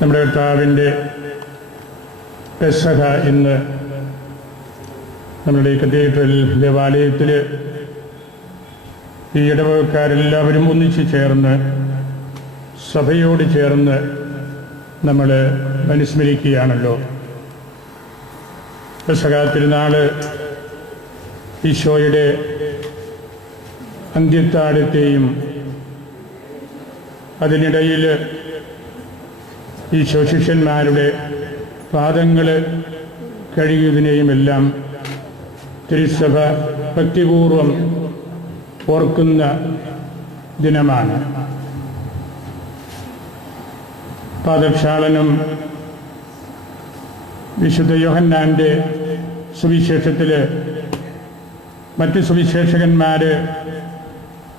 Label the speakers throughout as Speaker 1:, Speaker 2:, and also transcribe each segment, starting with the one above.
Speaker 1: നമ്മുടെ കർത്താവിന്റെ പെസഹ ഇന്ന് നമ്മുടെ ഈ കത്തീഡ്രലിൽ ദേവാലയത്തിൽ ഈ ഇടവകക്കാരെല്ലാവരും ഒന്നിച്ചു ചേർന്ന് സഭയോട് ചേർന്ന് നമ്മൾ അനുസ്മരിക്കുകയാണല്ലോ. പെസഹ തിരുനാൾ ഈശോയുടെ അന്ത്യത്താഴത്തെയും അതിനിടയിൽ ഈശോ ശിഷ്യന്മാരുടെ പാദങ്ങൾ കഴുകിയതിനെയും എല്ലാം തിരുസഭ ഭക്തിപൂർവം ഓർക്കുന്ന ദിനമാണ്. പാദക്ഷാളനം വിശുദ്ധ യോഹന്നാന്റെ സുവിശേഷത്തിൽ മറ്റ് സുവിശേഷകന്മാർ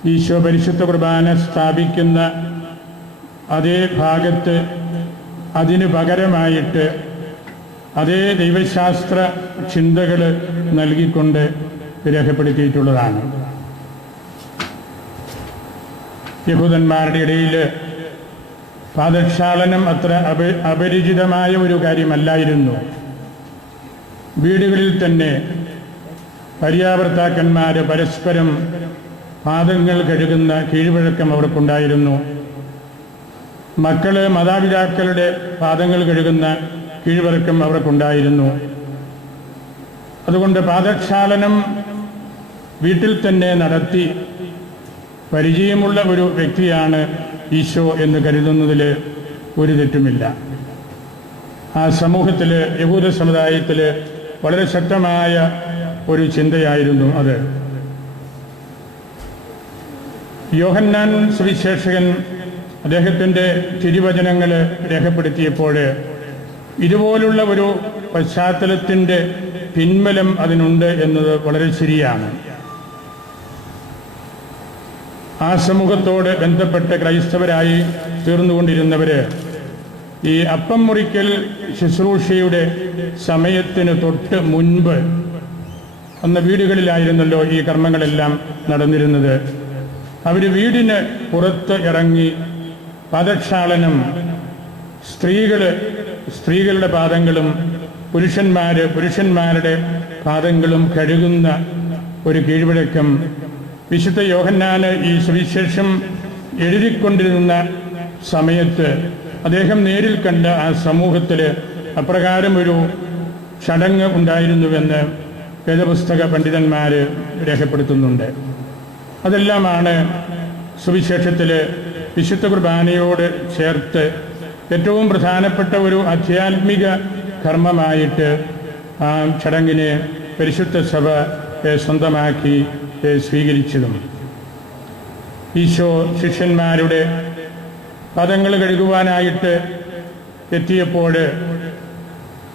Speaker 1: ഈശോ പരിശുദ്ധ കുർബാന സ്ഥാപിക്കുന്ന അതേ ഭാഗത്ത് അതിന് പകരമായിട്ട് അതേ ദൈവശാസ്ത്ര ചിന്തകൾ നൽകിക്കൊണ്ട് രേഖപ്പെടുത്തിയിട്ടുള്ളതാണ്. യഹൂദന്മാരുടെ ഇടയിൽ പാദക്ഷാളനം അത്ര അപ അപരിചിതമായ ഒരു കാര്യമല്ലായിരുന്നു. വീടുകളിൽ തന്നെ ഭാര്യാഭർത്താക്കന്മാർ പരസ്പരം പാദങ്ങൾ കഴുകുന്ന കീഴ്വഴക്കം അവർക്കുണ്ടായിരുന്നു. മക്കൾ മാതാപിതാക്കളുടെ പാദങ്ങൾ കഴുകുന്ന കീഴ്വഴക്കം അവർക്കുണ്ടായിരുന്നു. അതുകൊണ്ട് പാദക്ഷാളനം വീട്ടിൽ തന്നെ നടത്തി പരിചയമുള്ള ഒരു വ്യക്തിയാണ് ഈശോ എന്ന് കരുതുന്നതിൽ ഒരു തെറ്റുമില്ല. ആ സമൂഹത്തിൽ യഹൂദ സമുദായത്തിൽ വളരെ ശക്തമായ ഒരു ചിന്തയായിരുന്നു അത്. യോഹന്നാൻ സുവിശേഷകൻ അദ്ദേഹത്തിന്റെ തിരുവചനങ്ങൾ രേഖപ്പെടുത്തിയപ്പോൾ ഇതുപോലുള്ള ഒരു പശ്ചാത്തലത്തിന്റെ പിൻബലം അതിനുണ്ട് എന്നത് വളരെ ശരിയാണ്. ആ സമൂഹത്തോട് ബന്ധപ്പെട്ട് ക്രൈസ്തവരായി തീർന്നുകൊണ്ടിരുന്നവർ ഈ അപ്പം മുറിക്കൽ ശുശ്രൂഷയുടെ സമയത്തിന് തൊട്ട് മുൻപ് അന്ന് വീടുകളിലായിരുന്നല്ലോ ഈ കർമ്മങ്ങളെല്ലാം നടന്നിരുന്നത്. അവർ വീടിന് പുറത്ത് ഇറങ്ങി പാദക്ഷാളനം സ്ത്രീകൾ സ്ത്രീകളുടെ പാദങ്ങളും പുരുഷന്മാര് പുരുഷന്മാരുടെ പാദങ്ങളും കഴുകുന്ന ഒരു കീഴ്വഴക്കം വിശുദ്ധ യോഹന്നാന് ഈ സുവിശേഷം എഴുതിക്കൊണ്ടിരുന്ന സമയത്ത് അദ്ദേഹം നേരിൽ കണ്ട ആ സമൂഹത്തിൽ അപ്രകാരം ഒരു ചടങ്ങ് ഉണ്ടായിരുന്നുവെന്ന് വേദപുസ്തക പണ്ഡിതന്മാർ രേഖപ്പെടുത്തുന്നുണ്ട്. അതെല്ലാമാണ് സുവിശേഷത്തിൽ വിശുദ്ധ കുർബാനയോട് ചേർത്ത് ഏറ്റവും പ്രധാനപ്പെട്ട ഒരു ആധ്യാത്മിക കർമ്മമായിട്ട് ആ ചടങ്ങിനെ പരിശുദ്ധ സഭ സ്വന്തമാക്കി സ്വീകരിച്ചതും. ഈശോ ശിഷ്യന്മാരുടെ പദങ്ങൾ കഴുകുവാനായിട്ട് എത്തിയപ്പോൾ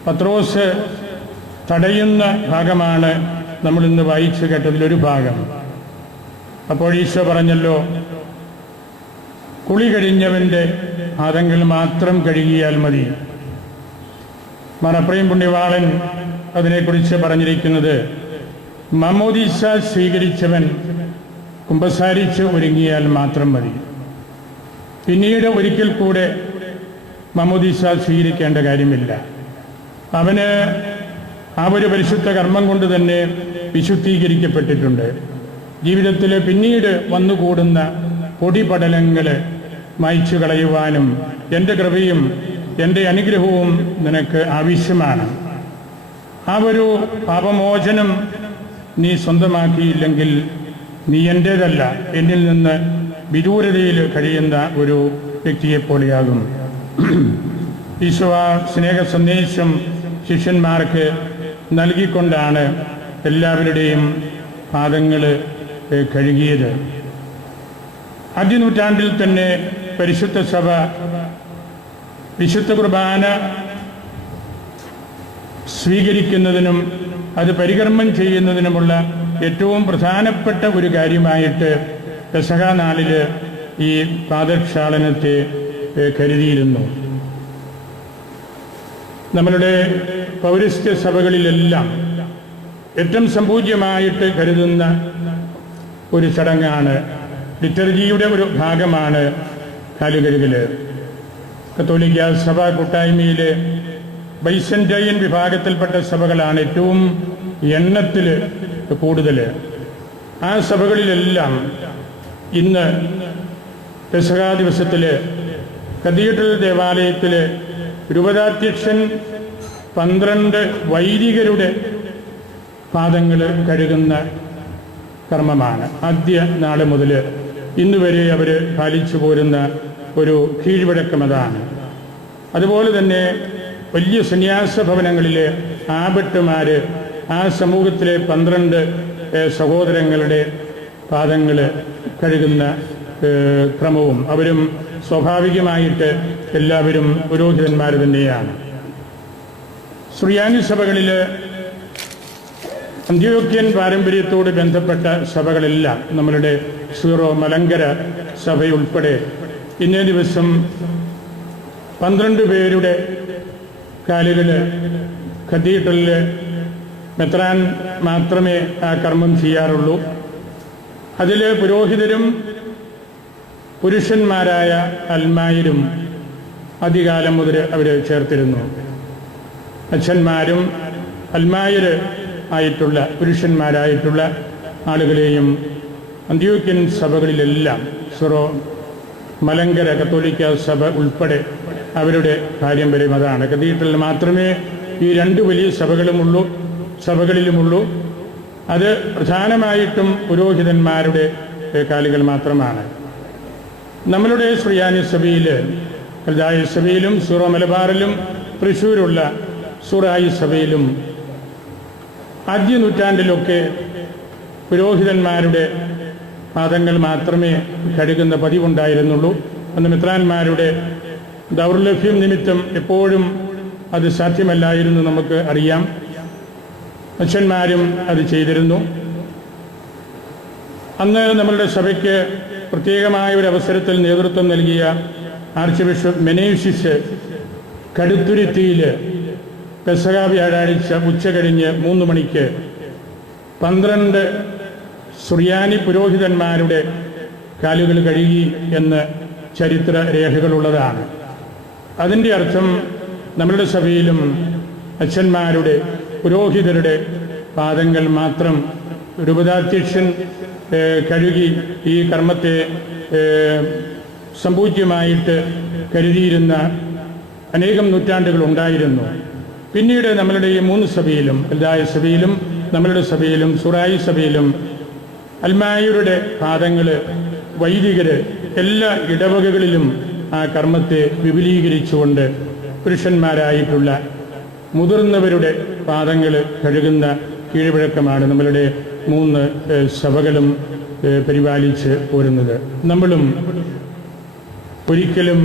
Speaker 1: പത്രോസ് തടയുന്ന ഭാഗമാണ് നമ്മളിന്ന് വായിച്ചു കേട്ടതിലൊരു ഭാഗം. അപ്പോൾ ഈശോ പറഞ്ഞല്ലോ കുളി കഴിഞ്ഞവന്റെ ആരെങ്കിൽ മാത്രം കഴുകിയാൽ മതി. മറപ്രയും പുണ്യവാളൻ അതിനെക്കുറിച്ച് പറഞ്ഞിരിക്കുന്നത് മമോദിസ സ്വീകരിച്ചവൻ കുമ്പസാരിച്ച് ഒരുങ്ങിയാൽ മാത്രം മതി. പിന്നീട് ഒരിക്കൽ കൂടെ മമോദിസ സ്വീകരിക്കേണ്ട കാര്യമില്ല. അവന് ആ ഒരു പരിശുദ്ധ കർമ്മം കൊണ്ട് തന്നെ വിശുദ്ധീകരിക്കപ്പെട്ടിട്ടുണ്ട്. ജീവിതത്തിൽ പിന്നീട് വന്നുകൂടുന്ന പൊടിപടലങ്ങൾ മായ്ച്ചു കളയുവാനും എന്റെ കൃപയും എന്റെ അനുഗ്രഹവും നിനക്ക് ആവശ്യമാണ്. ആ ഒരു പാപമോചനം നീ സ്വന്തമാക്കിയില്ലെങ്കിൽ നീ എന്റേതല്ല എന്നിൽ നിന്ന് വിദൂരതയിൽ കഴിയുന്ന ഒരു വ്യക്തിയെപ്പോലെയാകും ഈശോ സ്നേഹ സന്ദേശം ശിഷ്യന്മാർക്ക് നൽകിക്കൊണ്ടാണ് എല്ലാവരുടെയും പാദങ്ങൾ കഴുകിയത്. ആദ്യ നൂറ്റാണ്ടിൽ തന്നെ പരിശുദ്ധ സഭ വിശുദ്ധ കുർബാന സ്വീകരിക്കുന്നതിനും അത് പരികർമ്മം ചെയ്യുന്നതിനുമുള്ള ഏറ്റവും പ്രധാനപ്പെട്ട ഒരു കാര്യമായിട്ട് പെസഹ നാളിൽ ഈ പാദക്ഷാളനത്തെ കരുതിയിരുന്നു. നമ്മളുടെ പൗരസ്ത്യ സഭകളിലെല്ലാം ഏറ്റവും സമ്പൂജ്യമായിട്ട് കരുതുന്ന ഒരു ചടങ്ങാണ് ലിറ്റർജിയുടെ ഒരു ഭാഗമാണ് കാലുകരുകൽ കത്തോലിക്ക സഭ കൂട്ടായ്മയിലെ ബൈസന്റൈൻ വിഭാഗത്തിൽപ്പെട്ട സഭകളാണ് ഏറ്റവും എണ്ണത്തിൽ കൂടുതൽ ആ സഭകളിലെല്ലാം ഇന്ന് പെസഹാ ദിവസത്തിൽ കത്തീഡ്രൽ ദേവാലയത്തിൽ രൂപതാധ്യക്ഷൻ പന്ത്രണ്ട് വൈദികരുടെ പാദങ്ങൾ കഴുകുന്ന കർമ്മമാണ്. ആദ്യ നാൾ മുതൽ ഇന്ന് വരെ അവർ പാലിച്ചു പോരുന്ന ഒരു കീഴ്വഴക്കം അതാണ് അതുപോലെ തന്നെ വലിയ സന്യാസ ഭവനങ്ങളിലെ ആപട്ടുമാര് ആ സമൂഹത്തിലെ പന്ത്രണ്ട് സഹോദരങ്ങളുടെ പാദങ്ങൾ കഴുകുന്ന ക്രമവും അവരും സ്വാഭാവികമായിട്ട് എല്ലാവരും പുരോഹിതന്മാർ തന്നെയാണ്. സുറിയാനി സഭകളിൽ അന്ത്യോക്യൻ പാരമ്പര്യത്തോട് ബന്ധപ്പെട്ട സഭകളെല്ലാം നമ്മളുടെ സീറോ മലങ്കര സഭയുൾപ്പെടെ ഇന്നേ ദിവസം പന്ത്രണ്ട് പേരുടെ കാലുകൾ കത്തീഡ്രലിൽ മെത്രാൻ മാത്രമേ ആ കർമ്മം ചെയ്യാറുള്ളൂ. അതിൽ പുരോഹിതരും പുരുഷന്മാരായ അൽമായരും അധികാലം മുതൽ അവർ ചേർത്തിരുന്നു. അച്ഛന്മാരും അൽമായര് ആയിട്ടുള്ള പുരുഷന്മാരായിട്ടുള്ള ആളുകളെയും അന്ത്യോക്യൻ സഭകളിലെല്ലാം സുറോ മലങ്കര കത്തോലിക്ക സഭ ഉൾപ്പെടെ അവരുടെ പാരമ്പര്യം അതാണ്. കത്തീഡ്രലിൽ മാത്രമേ ഈ രണ്ട് വലിയ സഭകളുമുള്ളൂ സഭകളിലുമുള്ളൂ. അത് പ്രധാനമായിട്ടും പുരോഹിതന്മാരുടെ കാലുകൾ മാത്രമാണ്. നമ്മളുടെ ശ്രീയാനി സഭയിൽ കൽദായ സഭയിലും സുറോ മലബാറിലും തൃശ്ശൂരുള്ള സൂറായി സഭയിലും ആദ്യ നൂറ്റാണ്ടിലൊക്കെ പുരോഹിതന്മാരുടെ പാദങ്ങൾ മാത്രമേ കഴുകുന്ന പതിവുണ്ടായിരുന്നുള്ളൂ. അന്ന് മിത്രാന്മാരുടെ ദൗർലഭ്യം നിമിത്തം എപ്പോഴും അത് സാധ്യമല്ലായിരുന്നു നമുക്ക് അറിയാം. അച്ഛന്മാരും അത് ചെയ്തിരുന്നു. അന്ന് നമ്മളുടെ സഭയ്ക്ക് പ്രത്യേകമായ ഒരു അവസരത്തിൽ നേതൃത്വം നൽകിയ ആർച്ച് ബിഷപ്പ് മെനേഷിസ് കടുത്തുരുത്തിയിൽ പെസക വ്യാഴാഴ്ച ഉച്ച കഴിഞ്ഞ് മൂന്ന് മണിക്ക് പന്ത്രണ്ട് സുറിയാനി പുരോഹിതന്മാരുടെ കാലുകൾ കഴുകി എന്ന് ചരിത്ര രേഖകളുള്ളതാണ്. അതിന്റെ അർത്ഥം നമ്മളുടെ സഭയിലും അച്ഛന്മാരുടെ പുരോഹിതരുടെ പാദങ്ങൾ മാത്രം രൂപതാധ്യക്ഷൻ കഴുകി ഈ കർമ്മത്തെ സമ്പൂജ്യമായിട്ട് കരുതിയിരുന്ന അനേകം നൂറ്റാണ്ടുകൾ ഉണ്ടായിരുന്നു. പിന്നീട് നമ്മളുടെ ഈ മൂന്ന് സഭയിലും വലുതായ സഭയിലും നമ്മളുടെ സഭയിലും സുറായി സഭയിലും അൽമായരുടെ പാദങ്ങൾ വൈദികർ എല്ലാ ഇടവകകളിലും ആ കർമ്മത്തെ വിപുലീകരിച്ചുകൊണ്ട് പുരുഷന്മാരായിട്ടുള്ള മുതിർന്നവരുടെ പാദങ്ങൾ കഴുകുന്ന കീഴ്വഴക്കമാണ് നമ്മളുടെ മൂന്ന് സഭകളും പരിപാലിച്ച് പോരുന്നത്. നമ്മളും ഒരിക്കലും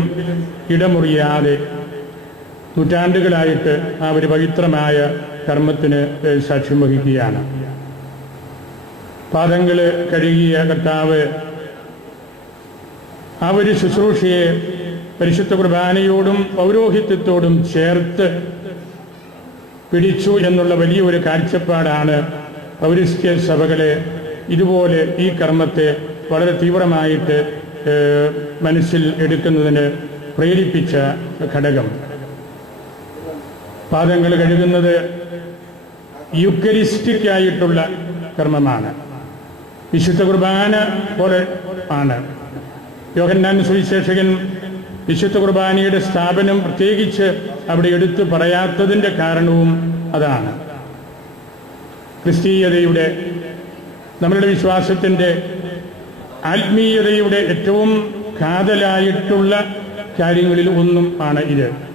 Speaker 1: ഇടമുറിയാതെ നൂറ്റാണ്ടുകളായിട്ട് ആ ഒരു പവിത്രമായ കർമ്മത്തിന് സാക്ഷ്യം വഹിക്കുകയാണ്. പാദങ്ങൾ കഴുകിയ കർത്താവ് ആ ഒരു ശുശ്രൂഷയെ പരിശുദ്ധ കുർബാനയോടും പൗരോഹിത്യത്തോടും ചേർത്ത് പിടിച്ചു എന്നുള്ള വലിയൊരു കാഴ്ചപ്പാടാണ് പൗരസ്ത്യ സഭകളെ ഇതുപോലെ ഈ കർമ്മത്തെ വളരെ തീവ്രമായിട്ട് മനസ്സിൽ എടുക്കുന്നതിന് പ്രേരിപ്പിച്ച ഘടകം. പാദങ്ങൾ കഴുകുന്നത് യുക്കരിസ്റ്റിക് ആയിട്ടുള്ള കർമ്മമാണ്. വിശുദ്ധ കുർബാന പോലെ ആണ്. യോഹന്നാൻ സുവിശേഷകൻ വിശുദ്ധ കുർബാനയുടെ സ്ഥാപനം പ്രത്യേകിച്ച് അവിടെ എടുത്തു പറയാത്തതിന്റെ കാരണവും അതാണ്. ക്രിസ്തീയതയുടെ നമ്മളുടെ വിശ്വാസത്തിന്റെ ആത്മീയതയുടെ ഏറ്റവും കാതലായിട്ടുള്ള കാര്യങ്ങളിൽ ഒന്നും ആണ് ഇത്.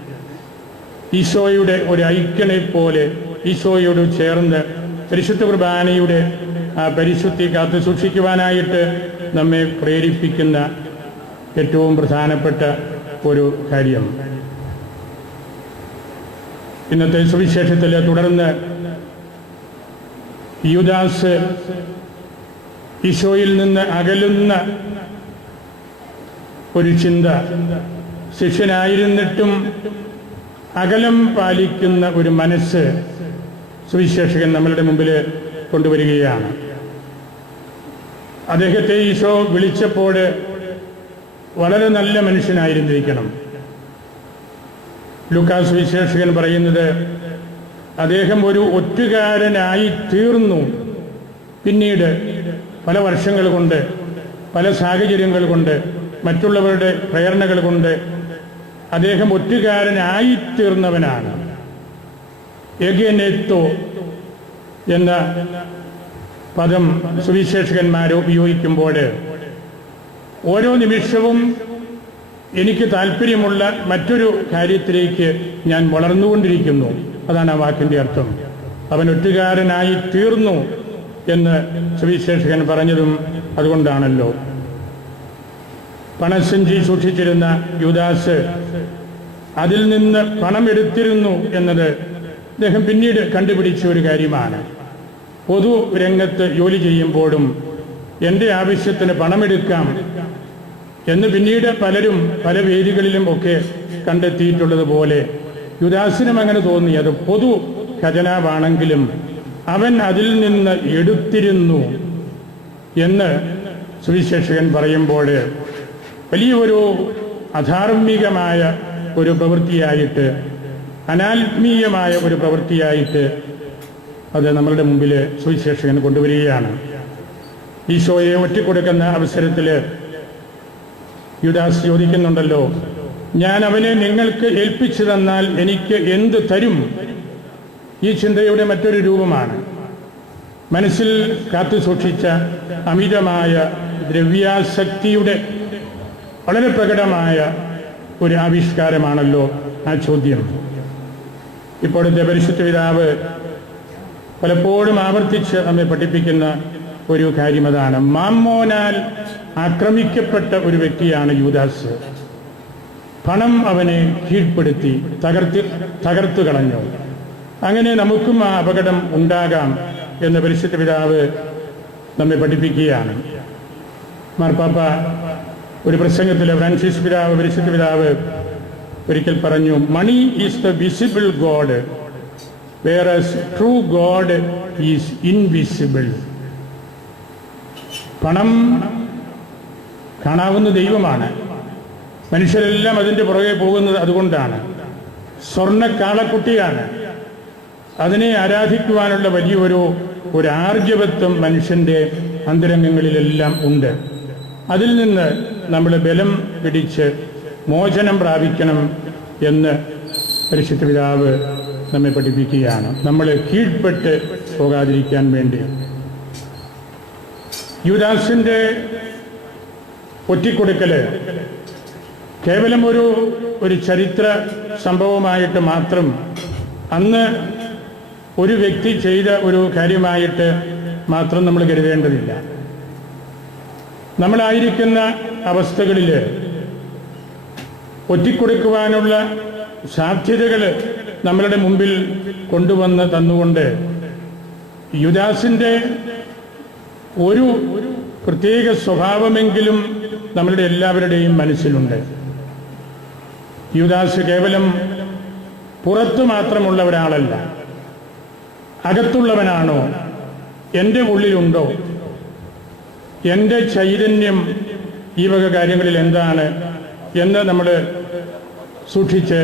Speaker 1: ഈശോയുടെ ഒരു ഐക്യനെ പോലെ ഈശോയോട് ചേർന്ന് പരിശുദ്ധ കുർബാനയുടെ പരിശുദ്ധി കാത്തു സൂക്ഷിക്കുവാനായിട്ട് നമ്മെ പ്രേരിപ്പിക്കുന്ന ഏറ്റവും പ്രധാനപ്പെട്ട ഒരു കാര്യം. ഇന്നത്തെ സുവിശേഷത്തിൽ തുടർന്ന് യുദാസ് ഈശോയിൽ നിന്ന് അകലുന്ന ഒരു ചിന്ത. ശിഷ്യനായിരുന്നിട്ടും അകലം പാലിക്കുന്ന ഒരു മനസ്സ് സുവിശേഷകൻ നമ്മളുടെ മുമ്പിൽ കൊണ്ടുവരികയാണ്. അദ്ദേഹത്തെ ഈശോ വിളിച്ചപ്പോൾ വളരെ നല്ല മനുഷ്യനായിരുന്നിരിക്കണം. ലൂക്കാസ് സുവിശേഷകൻ പറയുന്നത് അദ്ദേഹം ഒരു ഒറ്റുകാരനായി തീർന്നു. പിന്നീട് പല വർഷങ്ങൾ കൊണ്ട് പല സാഹചര്യങ്ങൾ കൊണ്ട് മറ്റുള്ളവരുടെ പ്രേരണകൾ കൊണ്ട് അദ്ദേഹം ഒറ്റുകാരനായി തീർന്നവനാണ് എഗനെത്തോ എന്ന പദം സുവിശേഷകന്മാർ ഉപയോഗിക്കുമ്പോൾ ഓരോ നിമിഷവും എനിക്ക് താല്പര്യമുള്ള മറ്റൊരു കാര്യത്തിലേക്ക് ഞാൻ വളർന്നുകൊണ്ടിരിക്കുന്നു. അതാണ് ആ വാക്കിന്റെ അർത്ഥം. അവൻ ഒറ്റുകാരനായി തീർന്നു എന്ന് സുവിശേഷകൻ പറഞ്ഞതും അതുകൊണ്ടാണല്ലോ. പണസഞ്ചി സൂക്ഷിച്ചിരുന്ന യുദാസ് അതിൽ നിന്ന് പണം എടുത്തിരുന്നു എന്നത് അദ്ദേഹം പിന്നീട് കണ്ടുപിടിച്ച ഒരു കാര്യമാണ്. പൊതു രംഗത്ത് ജോലി ചെയ്യുമ്പോഴും എന്റെ ആവശ്യത്തിന് പണമെടുക്കാം എന്ന് പിന്നീട് പലരും പല വേദികളിലും ഒക്കെ കണ്ടെത്തിയിട്ടുള്ളത് പോലെ യുദാസിനും അങ്ങനെ തോന്നി. അത് പൊതു ഖജനാവാണെങ്കിലും അവൻ അതിൽ നിന്ന് എടുത്തിരുന്നു എന്ന് സുവിശേഷകൻ പറയുമ്പോൾ വലിയൊരു അധാർമികമായ ഒരു പ്രവൃത്തിയായിട്ട് അനാത്മീയമായ ഒരു പ്രവൃത്തിയായിട്ട് അത് നമ്മളുടെ മുമ്പിൽ സുവിശേഷകൻ കൊണ്ടുവരികയാണ്. ഈശോയെ ഒറ്റിക്കൊടുക്കുന്ന അവസരത്തിൽ യുദാസ് ചോദിക്കുന്നുണ്ടല്ലോ ഞാൻ അവനെ നിങ്ങൾക്ക് ഏൽപ്പിച്ചു തന്നാൽ എനിക്ക് എന്ത് തരും? ഈ ചിന്തയുടെ മറ്റൊരു രൂപമാണ്. മനസ്സിൽ കാത്തു സൂക്ഷിച്ച അമിതമായ ദ്രവ്യാസക്തിയുടെ വളരെ പ്രകടമായ ഒരു ആവിഷ്കാരമാണല്ലോ ആ ചോദ്യം. ഇപ്പോഴത്തെ പരിശുദ്ധ പിതാവ് പലപ്പോഴും ആവർത്തിച്ച് നമ്മെ പഠിപ്പിക്കുന്ന ഒരു കാര്യം അതാണ്. മാമ്മോനാൽ ആക്രമിക്കപ്പെട്ട ഒരു വ്യക്തിയാണ് യൂദാസ്. പണം അവനെ കീഴ്പ്പെടുത്തി തകർത്തി തകർത്തു കളഞ്ഞു. അങ്ങനെ നമുക്കും ആ അപകടം ഉണ്ടാകാം എന്ന് പരിശുദ്ധ പിതാവ് നമ്മെ പഠിപ്പിക്കുകയാണ്. മാർപ്പാപ്പ ഒരു പ്രസംഗത്തിൽ ഫ്രാൻസിസ് പിതാവ് പരിശുദ്ധ പിതാവ് ഒരിക്കൽ പറഞ്ഞു money is the visible god whereas true god is invisible പണം കാണാവുന്ന ദൈവമാണ്. മനുഷ്യരെല്ലാം അതിന്റെ പുറകെ പോകുന്നത് അതുകൊണ്ടാണ്. സ്വർണ കാളക്കുട്ടിയാണ് അതിനെ ആരാധിക്കുവാനുള്ള വലിയൊരു ഒരു ആർജവത്വം മനുഷ്യന്റെ അന്തരംഗങ്ങളിലെല്ലാം ഉണ്ട്. അതിൽ നിന്ന് നമ്മൾ ബലം പിടിച്ച് മോചനം പ്രാപിക്കണം എന്ന് പരിശുദ്ധ പിതാവ് നമ്മെ പഠിപ്പിക്കുകയാണ്. നമ്മൾ കീഴ്പ്പെട്ട് പോകാതിരിക്കാൻ വേണ്ടി. യുവദാസിന്റെ ഒറ്റിക്കൊടുക്കൽ കേവലം ഒരു ഒരു ചരിത്ര സംഭവമായിട്ട് മാത്രം അന്ന് ഒരു വ്യക്തി ചെയ്ത ഒരു കാര്യമായിട്ട് മാത്രം നമ്മൾ കരുതേണ്ടതില്ല. നമ്മളായിരിക്കുന്ന അവസ്ഥകളിൽ ഒറ്റിക്കൊടുക്കുവാനുള്ള സാധ്യതകൾ നമ്മളുടെ മുമ്പിൽ കൊണ്ടുവന്ന് തന്നുകൊണ്ട് യുദാസിന്റെ ഒരു പ്രത്യേക സ്വഭാവമെങ്കിലും നമ്മളുടെ എല്ലാവരുടെയും മനസ്സിലുണ്ട്. യുദാസ് കേവലം പുറത്തു മാത്രമുള്ള ഒരാളല്ല. അകത്തുള്ളവനാണോ? എന്റെ ഉള്ളിലുണ്ടോ? എന്റെ ചൈതന്യം ഈ വക കാര്യങ്ങളിൽ എന്താണ് എന്ന് നമ്മൾ സൂക്ഷിച്ച്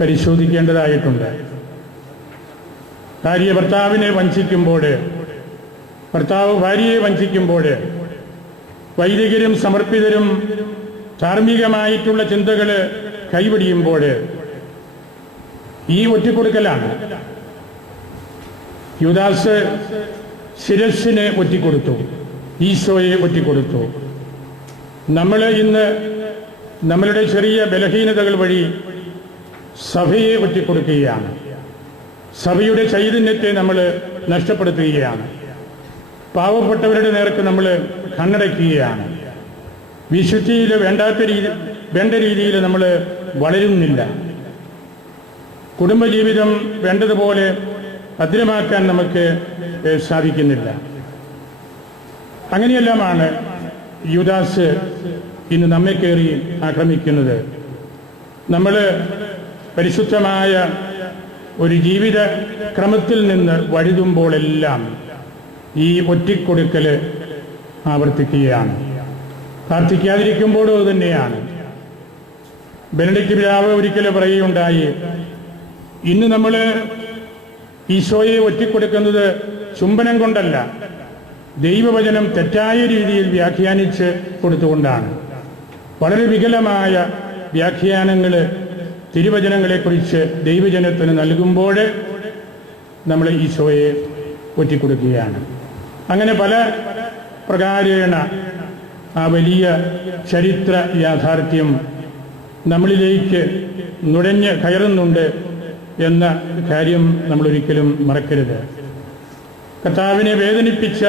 Speaker 1: പരിശോധിക്കേണ്ടതായിട്ടുണ്ട്. ഭാര്യ ഭർത്താവിനെ വഞ്ചിക്കുമ്പോൾ ഭർത്താവ് ഭാര്യയെ വഞ്ചിക്കുമ്പോൾ വൈദികരും സമർപ്പിതരും ധാർമ്മികമായിട്ടുള്ള ചിന്തകൾ കൈവടിയുമ്പോൾ ഈ ഒറ്റിക്കൊടുക്കലാണ്. യുദാസ് ശിരസിനെ ഒറ്റിക്കൊടുത്തു. ഈശോയെ ഒറ്റിക്കൊടുത്തു നമ്മൾ ഇന്ന് നമ്മളുടെ ചെറിയ ബലഹീനതകൾ വഴി സഭയെ ഒറ്റിക്കൊടുക്കുകയാണ് സഭയുടെ ചൈതന്യത്തെ നമ്മൾ നഷ്ടപ്പെടുത്തുകയാണ്. പാവപ്പെട്ടവരുടെ നേർക്ക് നമ്മൾ കണ്ണടയ്ക്കുകയാണ്. വിശുദ്ധിയിൽ വേണ്ടാത്ത രീതി വേണ്ട രീതിയിൽ നമ്മൾ വളരുന്നില്ല. കുടുംബജീവിതം വേണ്ടതുപോലെ ഭദ്രമാക്കാൻ നമുക്ക് സാധിക്കുന്നില്ല. അങ്ങനെയെല്ലാമാണ് യുദാസ് ഇന്ന് നമ്മെ കയറി ആക്രമിക്കുന്നത്. നമ്മൾ പരിശുദ്ധമായ ഒരു ജീവിത ക്രമത്തിൽ നിന്ന് വഴുതുമ്പോഴെല്ലാം ഈ ഒറ്റിക്കൊടുക്കൽ ആവർത്തിക്കുകയാണ്. പ്രാർത്ഥിക്കാതിരിക്കുമ്പോഴും തന്നെയാണ്. ബെനഡിക്ട് പിതാവ് ഒരിക്കലും പറയുകയുണ്ടായി ഇന്ന് നമ്മൾ ഈശോയെ ഒറ്റിക്കൊടുക്കുന്നത് ചുംബനം കൊണ്ടല്ല ദൈവവചനം തെറ്റായ രീതിയിൽ വ്യാഖ്യാനിച്ച് കൊടുത്തുകൊണ്ടാണ്. വളരെ വികലമായ വ്യാഖ്യാനങ്ങൾ തിരുവചനങ്ങളെക്കുറിച്ച് ദൈവജനത്തിന് നൽകുമ്പോൾ നമ്മൾ ഈശോയെ ഒറ്റിക്കൊടുക്കുകയാണ്. അങ്ങനെ പല പ്രകാരേണ ആ വലിയ ചരിത്ര യാഥാർത്ഥ്യം നമ്മളിലേക്ക് നുഴഞ്ഞ് കയറുന്നുണ്ട് എന്ന കാര്യം നമ്മളൊരിക്കലും മറക്കരുത്. കർത്താവിനെ വേദനിപ്പിച്ച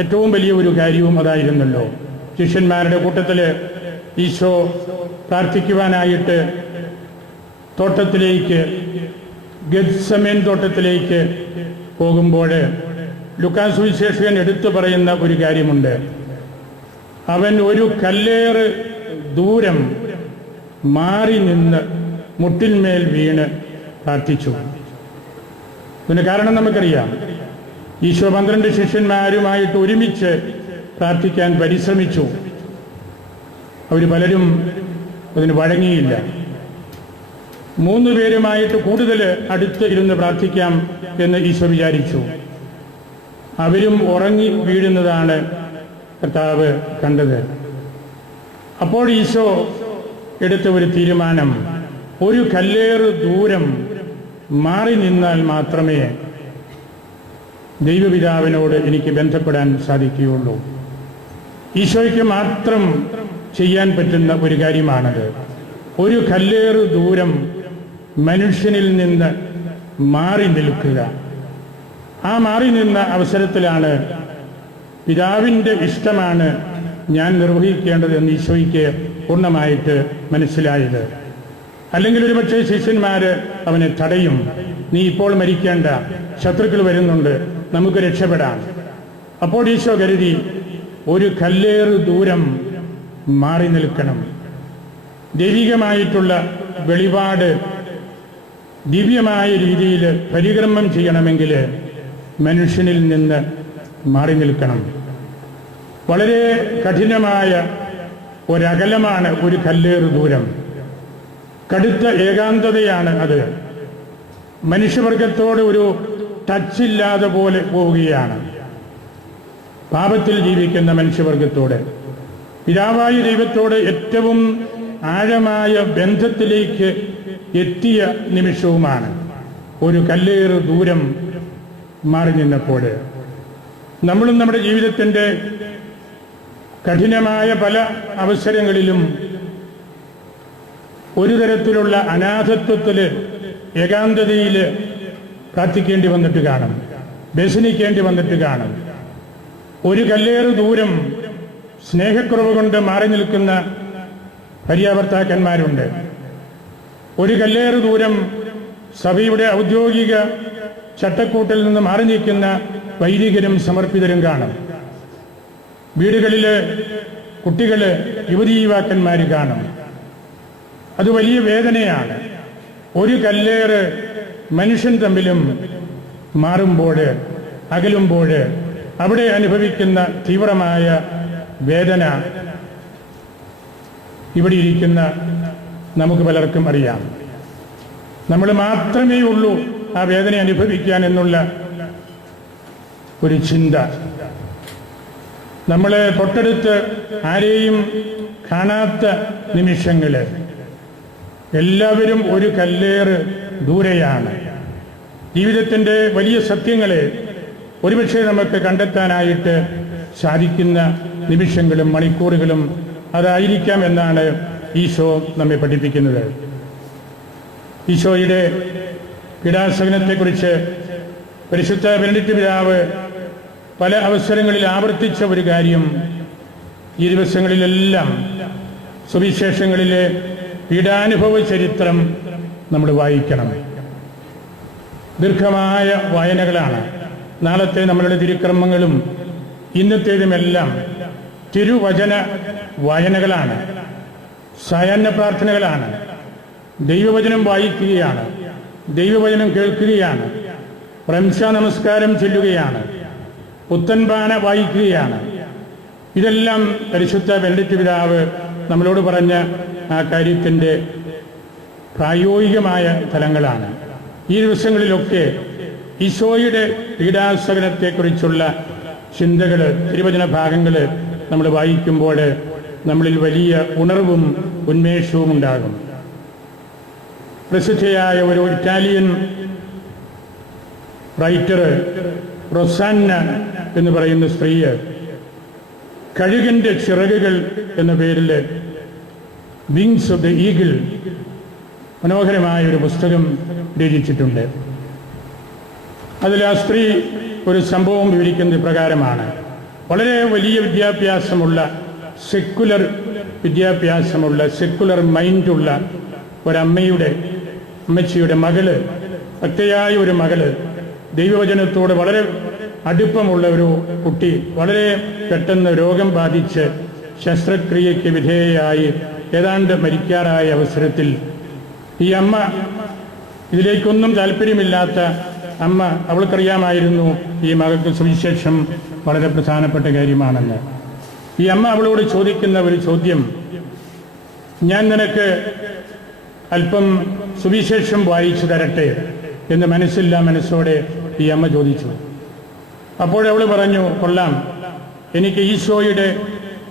Speaker 1: ഏറ്റവും വലിയ ഒരു കാര്യവും അതായിരുന്നല്ലോ. ശിഷ്യന്മാരുടെ കൂട്ടത്തിൽ ഈശോ പ്രാർത്ഥിക്കുവാനായിട്ട് തോട്ടത്തിലേക്ക് ഗത്സമേൻ തോട്ടത്തിലേക്ക് പോകുമ്പോൾ ലുക്കാസ് സുവിശേഷകൻ എടുത്തു പറയുന്ന ഒരു കാര്യമുണ്ട്. അവൻ ഒരു കല്ലേറ് ദൂരം മാറി നിന്ന് മുട്ടിന്മേൽ വീണ് പ്രാർത്ഥിച്ചു. ഇതിന് കാരണം നമുക്കറിയാം. ഈശോ പന്ത്രണ്ട് ശിഷ്യന്മാരുമായിട്ട് ഒരുമിച്ച് പ്രാർത്ഥിക്കാൻ പരിശ്രമിച്ചു. അവർ പലരും അതിന് വഴങ്ങിയില്ല. മൂന്ന് പേരുമായിട്ട് കൂടുതൽ അടുത്ത് ഇരുന്ന് പ്രാർത്ഥിക്കാം എന്ന് ഈശോ വിചാരിച്ചു. അവരും ഉറങ്ങി വീഴുന്നതാണ് കർത്താവ് കണ്ടത്. അപ്പോൾ ഈശോ എടുത്ത ഒരു തീരുമാനം ഒരു കല്ലേറ് ദൂരം മാറി നിന്നാൽ മാത്രമേ ദൈവപിതാവിനോട് എനിക്ക് ബന്ധപ്പെടാൻ സാധിക്കുകയുള്ളൂ. ഈശോയ്ക്ക് മാത്രം ചെയ്യാൻ പറ്റുന്ന ഒരു കാര്യമാണത്. ഒരു കല്ലേറ് ദൂരം മനുഷ്യനിൽ നിന്ന് മാറി നിൽക്കുക. ആ മാറി നിന്ന അവസരത്തിലാണ് പിതാവിന്റെ ഇഷ്ടമാണ് ഞാൻ നിർവഹിക്കേണ്ടത് എന്ന് ഈശോയ്ക്ക് പൂർണമായിട്ട് മനസ്സിലായത്. അല്ലെങ്കിൽ ഒരുപക്ഷെ ശിഷ്യന്മാര് അവനെ തടയും. നീ ഇപ്പോൾ മരിക്കേണ്ട. ശത്രുക്കൾ വരുന്നുണ്ട്. നമുക്ക് രക്ഷപ്പെടാം. അപ്പോൾ ഈശോ കരുതി ഒരു കല്ലേറ് ദൂരം മാറി നിൽക്കണം. ദൈവികമായിട്ടുള്ള വെളിപാട് ദിവ്യമായ രീതിയിൽ പരിക്രമം ചെയ്യണമെങ്കിൽ മനുഷ്യനിൽ നിന്ന് മാറി നിൽക്കണം. വളരെ കഠിനമായ ഒരകലമാണ് ഒരു കല്ലേറ് ദൂരം. കടുത്ത ഏകാന്തതയാണ് അത്. മനുഷ്യവർഗത്തോട് ഒരു ടച്ചില്ലാതെ പോലെ പോവുകയാണ്. പാപത്തിൽ ജീവിക്കുന്ന മനുഷ്യവർഗത്തോട് പിതാവായ ദൈവത്തോട് ഏറ്റവും ആഴമായ ബന്ധത്തിലേക്ക് എത്തിയ നിമിഷവുമാണ് ഒരു കല്ലേറ് ദൂരം മാറി നിന്നപ്പോൾ. നമ്മളും നമ്മുടെ ജീവിതത്തിന്റെ കഠിനമായ പല അവസരങ്ങളിലും ഒരു തരത്തിലുള്ള അനാഥത്വത്തിൽ ഏകാന്തതയിൽ പ്രാർത്ഥിക്കേണ്ടി വന്നിട്ട് കാണും. വ്യസനിക്കേണ്ടി വന്നിട്ട് കാണും. ഒരു കല്ലേറ് ദൂരം സ്നേഹക്കുറവ് കൊണ്ട് മാറി നിൽക്കുന്ന പര്യാവർത്താക്കന്മാരുണ്ട് ഒരു കല്ലേറ് ദൂരം സഭയുടെ ഔദ്യോഗിക ചട്ടക്കൂട്ടിൽ നിന്ന് മാറി നിൽക്കുന്ന വൈദികരും സമർപ്പിതരും കാണും. വീടുകളിൽ കുട്ടികൾ യുവതി യുവാക്കന്മാർ കാണും. അത് വലിയ വേദനയാണ്. ഒരു കല്ലേറ് മനുഷ്യൻ തമ്മിലും മാറുമ്പോൾ അകലുമ്പോൾ അവിടെ അനുഭവിക്കുന്ന തീവ്രമായ വേദന ഇവിടെ ഇരിക്കുന്ന നമുക്ക് പലർക്കും അറിയാം. നമ്മൾ മാത്രമേ ഉള്ളൂ ആ വേദന അനുഭവിക്കാൻ എന്നുള്ള ഒരു ചിന്ത. നമ്മളെ തൊട്ടടുത്ത് ആരെയും കാണാത്ത നിമിഷങ്ങൾ. എല്ലാവരും ഒരു കല്ലേറ് ദൂരെയാണ്. ജീവിതത്തിന്റെ വലിയ സത്യങ്ങളെ ഒരുപക്ഷെ നമുക്ക് കണ്ടെത്താനായിട്ട് സാധിക്കുന്ന നിമിഷങ്ങളും മണിക്കൂറുകളും അതായിരിക്കാം എന്നാണ് ഈശോ നമ്മെ പഠിപ്പിക്കുന്നത്. ഈശോയുടെ പീഡാസകനത്തെക്കുറിച്ച് പരിശുദ്ധ ബെനഡിറ്റ് പിതാവ് പല അവസരങ്ങളിൽ ആവർത്തിച്ച ഒരു കാര്യം ഈ ദിവസങ്ങളിലെല്ലാം സുവിശേഷങ്ങളിലെ പീഡാനുഭവ ചരിത്രം നമ്മൾ വായിക്കണം. ദീർഘമായ വായനകളാണ്. നാളത്തെ നമ്മളുടെ തിരുക്രമങ്ങളും ഇന്നത്തേതുമെല്ലാം തിരുവചന വായനകളാണ്. സായാഹ്ന പ്രാർത്ഥനകളാണ്. ദൈവവചനം വായിക്കുകയാണ്. ദൈവവചനം കേൾക്കുകയാണ്. പ്രംശ നമസ്കാരം ചൊല്ലുകയാണ്. പുത്തൻപാന വായിക്കുകയാണ്. ഇതെല്ലാം പരിശുദ്ധ വെള്ളിറ്റ് പിതാവ് നമ്മളോട് പറഞ്ഞ ആ കാര്യത്തിന്റെ പ്രായോഗികമായ ഫലങ്ങളാണ്. ഈ ദിവസങ്ങളിലൊക്കെ ഈശോയുടെ പീഡാസകനത്തെക്കുറിച്ചുള്ള ചിന്തകൾ തിരുവചന ഭാഗങ്ങൾ നമ്മൾ വായിക്കുമ്പോൾ നമ്മളിൽ വലിയ ഉണർവും ഉന്മേഷവും ഉണ്ടാകും. പ്രസിദ്ധയായ ഒരു ഇറ്റാലിയൻ റൈറ്റർ റൊസാന്ന എന്ന് പറയുന്ന സ്ത്രീ കഴുകന്റെ ചിറകുകൾ എന്ന പേരിൽ വിങ്സ് ഓഫ് ദ ഈഗിൾ മനോഹരമായ ഒരു പുസ്തകം രചിച്ചിട്ടുണ്ട്. അതിൽ ആ സ്ത്രീ ഒരു സംഭവം വിവരിക്കുന്ന പ്രകാരമാണ് വളരെ വലിയ വിദ്യാഭ്യാസമുള്ള സെക്കുലർ വിദ്യാഭ്യാസമുള്ള സെക്കുലർ മൈൻഡുള്ള ഒരമ്മയുടെ അമ്മച്ചിയുടെ മകൾ ഭക്തയായ ഒരു മകൾ ദൈവവചനത്തോട് വളരെ അടുപ്പമുള്ള ഒരു കുട്ടി വളരെ പെട്ടെന്ന് രോഗം ബാധിച്ച് ശസ്ത്രക്രിയയ്ക്ക് വിധേയയായി ഏതാണ്ട് മരിക്കാറായ അവസരത്തിൽ ഈ അമ്മ ഇതിലേക്കൊന്നും താല്പര്യമില്ലാത്ത അമ്മ അവൾക്കറിയാമായിരുന്നു ഈ മകൾക്ക് സുവിശേഷം വളരെ പ്രധാനപ്പെട്ട കാര്യമാണെന്ന്. ഈ അമ്മ അവളോട് ചോദിക്കുന്ന ഒരു ചോദ്യം ഞാൻ നിനക്ക് അല്പം സുവിശേഷം വായിച്ചു തരട്ടെ? എന്ന് മനസ്സില്ല മനസ്സോടെ ഈ അമ്മ ചോദിച്ചു. അപ്പോഴവൾ പറഞ്ഞു കൊള്ളാം. എനിക്ക് ഈശോയുടെ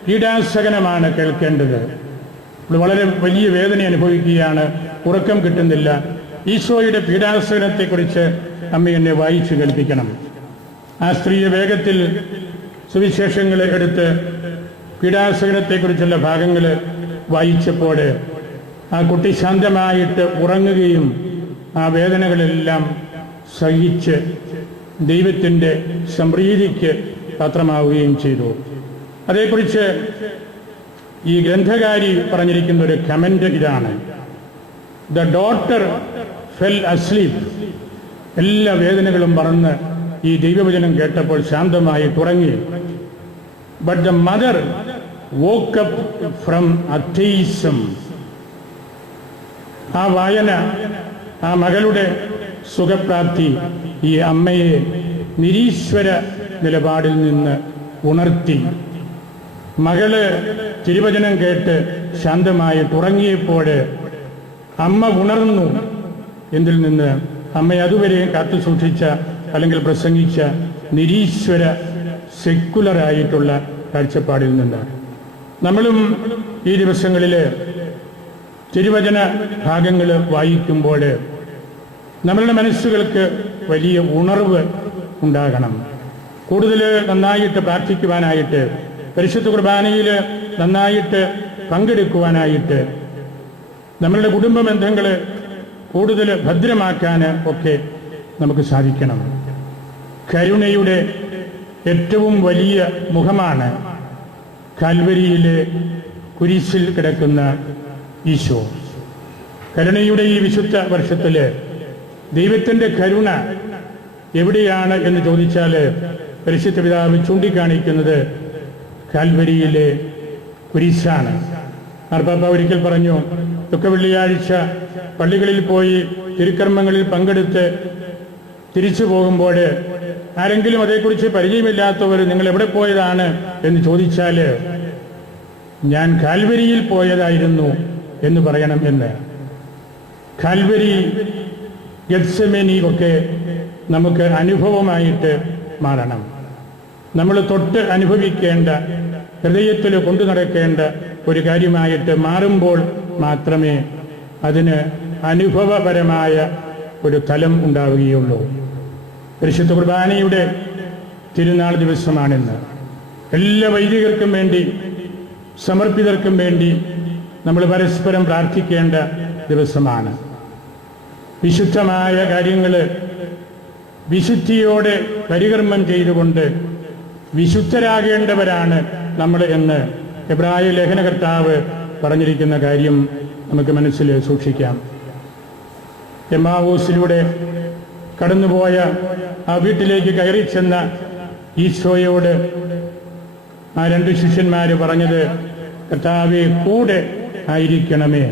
Speaker 1: പീഡാസകനമാണ് കേൾക്കേണ്ടത്. വളരെ വലിയ വേദന അനുഭവിക്കുകയാണ്. ഉറക്കം കിട്ടുന്നില്ല. ഈശോയുടെ പീഡാസനത്തെക്കുറിച്ച് അമ്മ എന്നെ വായിച്ചു കേൾപ്പിക്കണം. ആ സ്ത്രീയെ വേഗത്തിൽ സുവിശേഷങ്ങൾ എടുത്ത് പീഡാസനത്തെക്കുറിച്ചുള്ള ഭാഗങ്ങൾ വായിച്ചപ്പോൾ ആ കുട്ടി ശാന്തമായിട്ട് ഉറങ്ങുകയും ആ വേദനകളെല്ലാം സഹിച്ച് ദൈവത്തിന്റെ സംപ്രീതിക്ക് പാത്രമാവുകയും ചെയ്തു. അതേക്കുറിച്ച് ഈ ഗ്രന്ഥകാരി പറഞ്ഞിരിക്കുന്ന ഒരു കമന്റ് ഇതാണ്. ദ ഡോട്ടർ ഫെൽ അസ്ലീപ് എല്ലാ വേദനകളും മറന്ന് ഈ ദൈവവചനം കേട്ടപ്പോൾ ശാന്തമായി തുടങ്ങി but the mother woke up from atheism ആ വായന ആ മകളുടെ സുഖപ്രാപ്തി ഈ അമ്മയെ നിരീശ്വര നിലപാടിൽ നിന്ന് ഉണർത്തി. മകൾ തിരുവചനം കേട്ട് ശാന്തമായി ഉറങ്ങിയപ്പോൾ അമ്മ ഉണർന്നു. എന്തിൽ നിന്ന്? അമ്മ അതുവരെ കാത്തു സൂക്ഷിച്ച അല്ലെങ്കിൽ പ്രസംഗിച്ച നിരീശ്വര സെക്കുലറായിട്ടുള്ള കാഴ്ചപ്പാടിൽ നിന്ന് നമ്മളും ഈ ദിവസങ്ങളിൽ തിരുവചന ഭാഗങ്ങൾ വായിക്കുമ്പോൾ നമ്മളുടെ മനസ്സുകൾക്ക് വലിയ ഉണർവ് ഉണ്ടാകണം. കൂടുതൽ നന്നായിട്ട് പ്രാർത്ഥിക്കുവാനായിട്ട് പരിശുദ്ധ കുർബാനയിൽ നന്നായിട്ട് പങ്കെടുക്കുവാനായിട്ട് നമ്മളുടെ കുടുംബ ബന്ധങ്ങൾ കൂടുതൽ ഭദ്രമാക്കാൻ ഒക്കെ നമുക്ക് സാധിക്കണം. കരുണയുടെ ഏറ്റവും വലിയ മുഖമാണ് കാൽവരിയിലെ കുരിശിൽ കിടക്കുന്ന ഈശോ. കരുണയുടെ ഈ വിശുദ്ധ വർഷത്തിൽ ദൈവത്തിന്റെ കരുണ എവിടെയാണ് എന്ന് ചോദിച്ചാൽ പരിശുദ്ധ പിതാവ് ചൂണ്ടിക്കാണിക്കുന്നത് കാൽവരിയിലെ കുരിശാണ്. മാർപ്പാപ്പ ഒരിക്കൽ പറഞ്ഞു ദുഃഖ വെള്ളിയാഴ്ച. പള്ളികളിൽ പോയി തിരുക്കർമ്മങ്ങളിൽ പങ്കെടുത്ത് തിരിച്ചു പോകുമ്പോൾ ആരെങ്കിലും അതേക്കുറിച്ച് പരിചയമില്ലാത്തവർ നിങ്ങൾ എവിടെ പോയതാണ് എന്ന് ചോദിച്ചാൽ ഞാൻ കാൽവരിയിൽ പോയതായിരുന്നു എന്ന് പറയണം എന്ന്. കാൽവരി ഗത്സമേനി ഒക്കെ നമുക്ക് അനുഭവമായിട്ട് മാറണം. നമ്മൾ തൊട്ട് അനുഭവിക്കേണ്ട ഹൃദയത്തിൽ കൊണ്ടു നടക്കേണ്ട ഒരു കാര്യമായിട്ട് മാറുമ്പോൾ മാത്രമേ അതിന് അനുഭവപരമായ ഒരു തലം ഉണ്ടാവുകയുള്ളൂ. പരിശുദ്ധ കുർബാനയുടെ തിരുനാൾ ദിവസമാണിന്ന്. എല്ലാ വൈദികർക്കും വേണ്ടി സമർപ്പിതർക്കും വേണ്ടി നമ്മൾ പരസ്പരം പ്രാർത്ഥിക്കേണ്ട ദിവസമാണ്. വിശുദ്ധമായ കാര്യങ്ങൾ വിശുദ്ധിയോടെ പരികർമ്മം ചെയ്തുകൊണ്ട് വിശുദ്ധരാകേണ്ടവരാണ് നമ്മൾ എന്ന് എബ്രായ ലേഖനകർത്താവ് പറഞ്ഞിരിക്കുന്ന കാര്യം നമുക്ക് മനസ്സിൽ സൂക്ഷിക്കാം. എമാവൂസിലൂടെ കടന്നുപോയ ആ വീട്ടിലേക്ക് കയറി ചെന്ന ഈശോയോട് ആ രണ്ട് ശിഷ്യന്മാര് പറഞ്ഞത് കർത്താവെ കൂടെ ആയിരിക്കണമേ.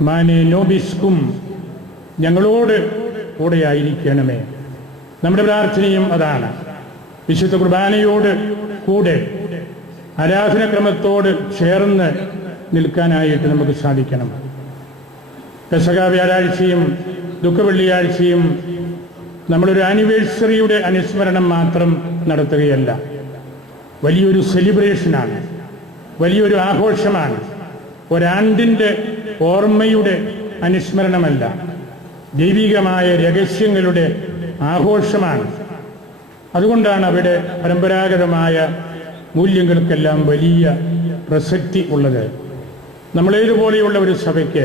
Speaker 1: മാനെ നോബിസ്കും ഞങ്ങളോട് കൂടെ ആയിരിക്കണമേ. നമ്മുടെ പ്രാർത്ഥനയും അതാണ്. വിശുദ്ധ കുർബാനയോട് കൂടെ ആരാധനക്രമത്തോട് ചേർന്ന് നിൽക്കാനായിട്ട് നമുക്ക് സാധിക്കണം. പെസക വ്യാഴാഴ്ചയും ദുഃഖവെള്ളിയാഴ്ചയും നമ്മളൊരു ആനിവേഴ്സറിയുടെ അനുസ്മരണം മാത്രം നടത്തുകയല്ല. വലിയൊരു സെലിബ്രേഷനാണ്. വലിയൊരു ആഘോഷമാണ്. ഒരാണ്ടിന്റെ ഓർമ്മയുടെ അനുസ്മരണമല്ല. ദൈവികമായ രഹസ്യങ്ങളുടെ ആഘോഷമാണ്. അതുകൊണ്ടാണ് അവിടെ പരമ്പരാഗതമായ മൂല്യങ്ങൾക്കെല്ലാം വലിയ പ്രസക്തി ഉള്ളത്. നമ്മളേതുപോലെയുള്ള ഒരു സഭയ്ക്ക്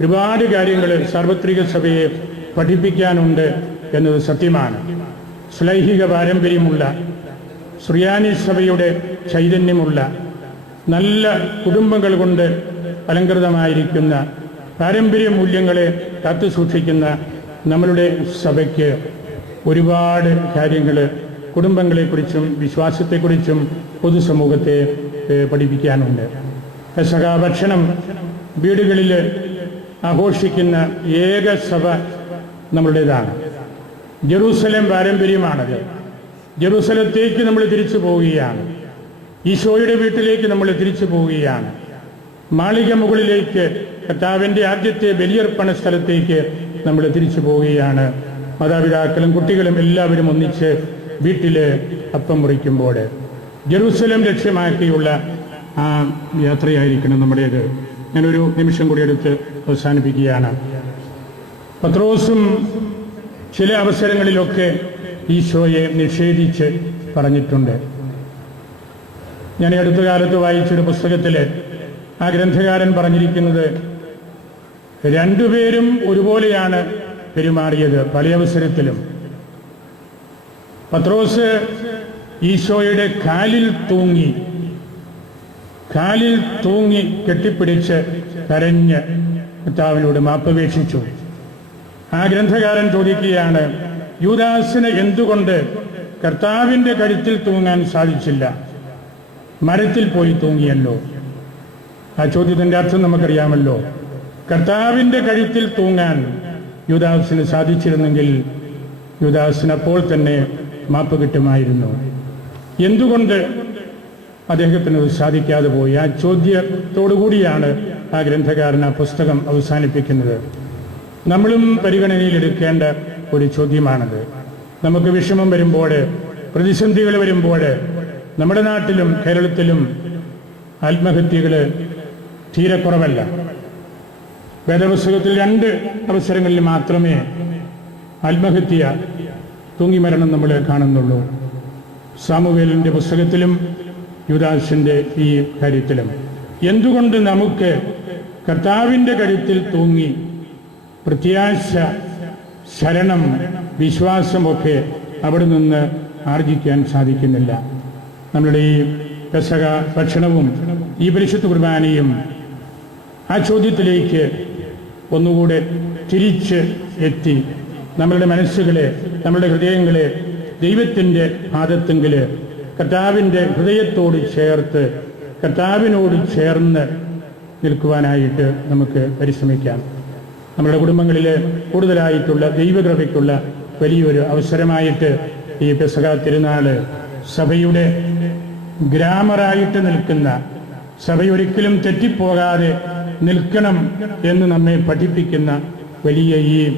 Speaker 1: ഒരുപാട് കാര്യങ്ങൾ സാർവത്രിക സഭയെ പഠിപ്പിക്കാനുണ്ട് എന്നത് സത്യമാണ്. ശ്ലൈഹിക പാരമ്പര്യമുള്ള ശ്രിയാനി സഭയുടെ ചൈതന്യമുള്ള നല്ല കുടുംബങ്ങൾ കൊണ്ട് അലങ്കൃതമായിരിക്കുന്ന പാരമ്പര്യ മൂല്യങ്ങളെ കാത്തുസൂക്ഷിക്കുന്ന നമ്മളുടെ സഭയ്ക്ക് ഒരുപാട് കാര്യങ്ങൾ കുടുംബങ്ങളെക്കുറിച്ചും വിശ്വാസത്തെക്കുറിച്ചും പൊതുസമൂഹത്തെ പഠിപ്പിക്കാനുണ്ട്. പെസക ഭക്ഷണം വീടുകളിൽ ആഘോഷിക്കുന്ന ഏക സഭ നമ്മളുടേതാണ്. ജെറൂസലേം പാരമ്പര്യമാണത്. ജെറൂസലത്തേക്ക് നമ്മൾ തിരിച്ചു പോവുകയാണ്. ഈശോയുടെ വീട്ടിലേക്ക് നമ്മൾ തിരിച്ചു പോവുകയാണ്. മാളിക മുകളിലേക്ക് കർത്താവിന്റെ ആദ്യത്തെ ബലിയർപ്പണ സ്ഥലത്തേക്ക് നമ്മൾ തിരിച്ചു പോവുകയാണ്. മാതാപിതാക്കളും കുട്ടികളും എല്ലാവരും ഒന്നിച്ച് വീട്ടിൽ അപ്പം മുറിക്കുമ്പോൾ ജെറൂസലം ലക്ഷ്യമാക്കിയുള്ള ആ യാത്രയായിരിക്കണം നമ്മുടേത്. ഞാനൊരു നിമിഷം കൂടി എടുത്ത് അവസാനിപ്പിക്കുകയാണ്. പത്രോസും ചില അവസരങ്ങളിലൊക്കെ ഈശോയെ നിഷേധിച്ച് പറഞ്ഞിട്ടുണ്ട്. ഞാൻ അടുത്ത കാലത്ത് വായിച്ചൊരു പുസ്തകത്തിൽ ആ ഗ്രന്ഥകാരൻ പറഞ്ഞിരിക്കുന്നത് രണ്ടുപേരും ഒരുപോലെയാണ് പെരുമാറിയത് പല അവസരത്തിലും. പത്രോസ് ഈശോയുടെ കാലിൽ തൂങ്ങി കാലിൽ തൂങ്ങി കെട്ടിപ്പിടിച്ച് കരഞ്ഞ് കർത്താവിനോട് മാപ്പപേക്ഷിച്ചു. ആ ഗ്രന്ഥകാരൻ ചോദിക്കുകയാണ് യുദാസിന് എന്തുകൊണ്ട് കർത്താവിന്റെ കരുത്തിൽ തൂങ്ങാൻ സാധിച്ചില്ല? മരത്തിൽ പോയി തൂങ്ങിയല്ലോ. ആ ചോദ്യത്തിന്റെ അർത്ഥം നമുക്കറിയാമല്ലോ. കർത്താവിന്റെ കഴുത്തിൽ തൂങ്ങാൻ യുദാസിന് സാധിച്ചിരുന്നെങ്കിൽ യുദാസിന് അപ്പോൾ തന്നെ മാപ്പ് കിട്ടുമായിരുന്നു. എന്തുകൊണ്ട് അദ്ദേഹത്തിന് സാധിക്കാതെ പോയി? ആ ചോദ്യത്തോടുകൂടിയാണ് ആ ഗ്രന്ഥകാരൻ ആ പുസ്തകം അവസാനിപ്പിക്കുന്നത്. നമ്മളും പരിഗണനയിലെടുക്കേണ്ട ഒരു ചോദ്യമാണത്. നമുക്ക് വിഷമം വരുമ്പോൾ പ്രതിസന്ധികൾ വരുമ്പോൾ നമ്മുടെ നാട്ടിലും കേരളത്തിലും ആത്മഹത്യകൾ തീരെ കുറവല്ല വേദപുസ്തകത്തിൽ രണ്ട് അവസരങ്ങളിൽ മാത്രമേ ആത്മഹത്യ തൂങ്ങിമരണം നമ്മൾ കാണുന്നുള്ളൂ. സാമുവേലിന്റെ പുസ്തകത്തിലും യുദാസിന്റെ ഈ കാര്യത്തിലും. എന്തുകൊണ്ട് നമുക്ക് കർത്താവിന്റെ കരുത്തിൽ തൂങ്ങി പ്രത്യാശ ശരണം വിശ്വാസമൊക്കെ അവിടെ നിന്ന് ആർജിക്കാൻ സാധിക്കുന്നില്ല. നമ്മളുടെ ഈ പെസക ഭക്ഷണവും ഈ പരിശുദ്ധ കുർബാനയും ആ ചോദ്യത്തിലേക്ക് ഒന്നുകൂടെ തിരിച്ച് എത്തി. നമ്മളുടെ മനസ്സുകളെ നമ്മളുടെ ഹൃദയങ്ങളെ ദൈവത്തിന്റെ പാദത്തെങ്കിൽ കർത്താവിന്റെ ഹൃദയത്തോട് ചേർത്ത് കർത്താവിനോട് ചേർന്ന് നിൽക്കുവാനായിട്ട് നമുക്ക് പരിശ്രമിക്കാം. നമ്മുടെ കുടുംബങ്ങളിൽ കൂടുതലായിട്ടുള്ള ദൈവകൃപയ്ക്കുള്ള വലിയൊരു അവസരമായിട്ട് ഈ പെസക തിരുനാൾ സഭയുടെ ഗ്രാമറായിട്ട് നിൽക്കുന്ന സഭയൊരിക്കലും തെറ്റിപ്പോകാതെ നിൽക്കണം എന്ന് നമ്മെ പഠിപ്പിക്കുന്ന വലിയ ഈ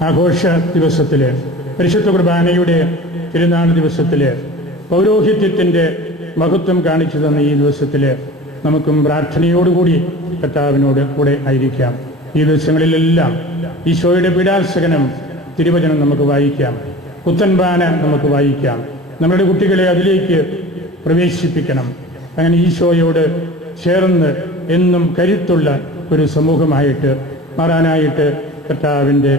Speaker 1: ആഘോഷ ദിവസത്തിൽ പരിശുദ്ധ കുർബാനയുടെ തിരുനാൾ ദിവസത്തിൽ പൗരോഹിത്യത്തിന്റെ മഹത്വം കാണിച്ചു തന്ന ഈ ദിവസത്തിൽ നമുക്കും പ്രാർത്ഥനയോടുകൂടി കർത്താവിനോട് കൂടെ ആയിരിക്കാം. ഈ ദിവസങ്ങളിലെല്ലാം ഈശോയുടെ പീഡാസകനം തിരുവചനം നമുക്ക് വായിക്കാം. പുത്തൻപാന നമുക്ക് വായിക്കാം. നമ്മുടെ കുട്ടികളെ അതിലേക്ക് പ്രവേശിപ്പിക്കണം. അങ്ങനെ ഈശോയോട് ചേർന്ന് എന്നും കരുത്തുള്ള ഒരു സമൂഹമായിട്ട് മാറാനായിട്ട് കർത്താവിന്റെ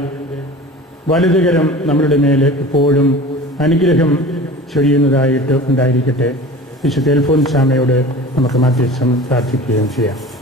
Speaker 1: വലുതുകരം നമ്മളുടെ മേലെ എപ്പോഴും അനുഗ്രഹം ചൊരിയുന്നതായിട്ട് ഉണ്ടായിരിക്കട്ടെ. വിശുദ്ധ എൽഫോൻസാമയോട് നമുക്ക് മാധ്യസ്ഥം പ്രാർത്ഥിക്കുകയും ചെയ്യാം.